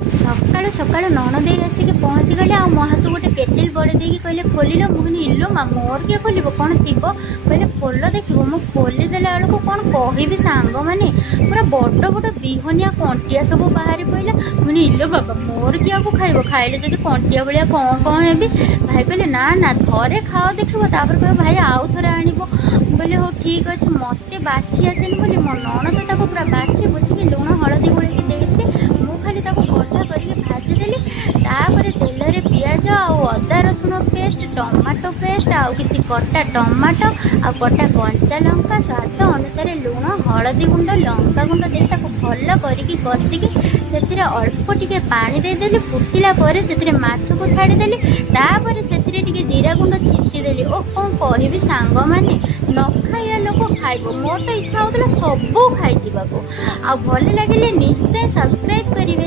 सकाळु सकाळु नणद आसिक पहुँची गले आ मो हाथ गोटे केटिल बड़े देकी कहले खोलिल मुझे इलो मा मोर किए खोल कौन थी कहले खोल देखो मु खोलीदे बेलू कौन कहि सांग मैंने पूरा बड़ बड़ बिहनिया कंटिया सब बाहरी पड़ा मुझे इलो बाबा मोर किया खाइब खाइले जब कंटिया भाया कौन कौन हेबी भाई कहले ना ना थे खाओ देखो तापर कह भाई आउ थे आणव बोले हो ठीक अच्छे मत बाछी आसेनि बोली मो नणद ताको पूरा बाछी बुझी लुण हलदी गोलैकी देते मु खाली गढ़ा करके भाजीदेली तेल रे पियाज आदा रसुण पेस्ट टमाटो पेस्ट आउ किछि कटा टमाटो आ कटा कंचा लंका स्वाद अनुसार लुण हलदी गुंड लंका गुंड दे भल करके कषिकी से अल्प टिके पानी देदेली फुटिला पर से माछ को छाड़ीदेली तापर से जीरा गुंड छींचीदेली ओ कौन कहि सांग मैंने न खाइया लोक खाइब मोर तो इच्छा होता सब खाई आ भल लगे निश्चय सब्सक्राइब करेंगे।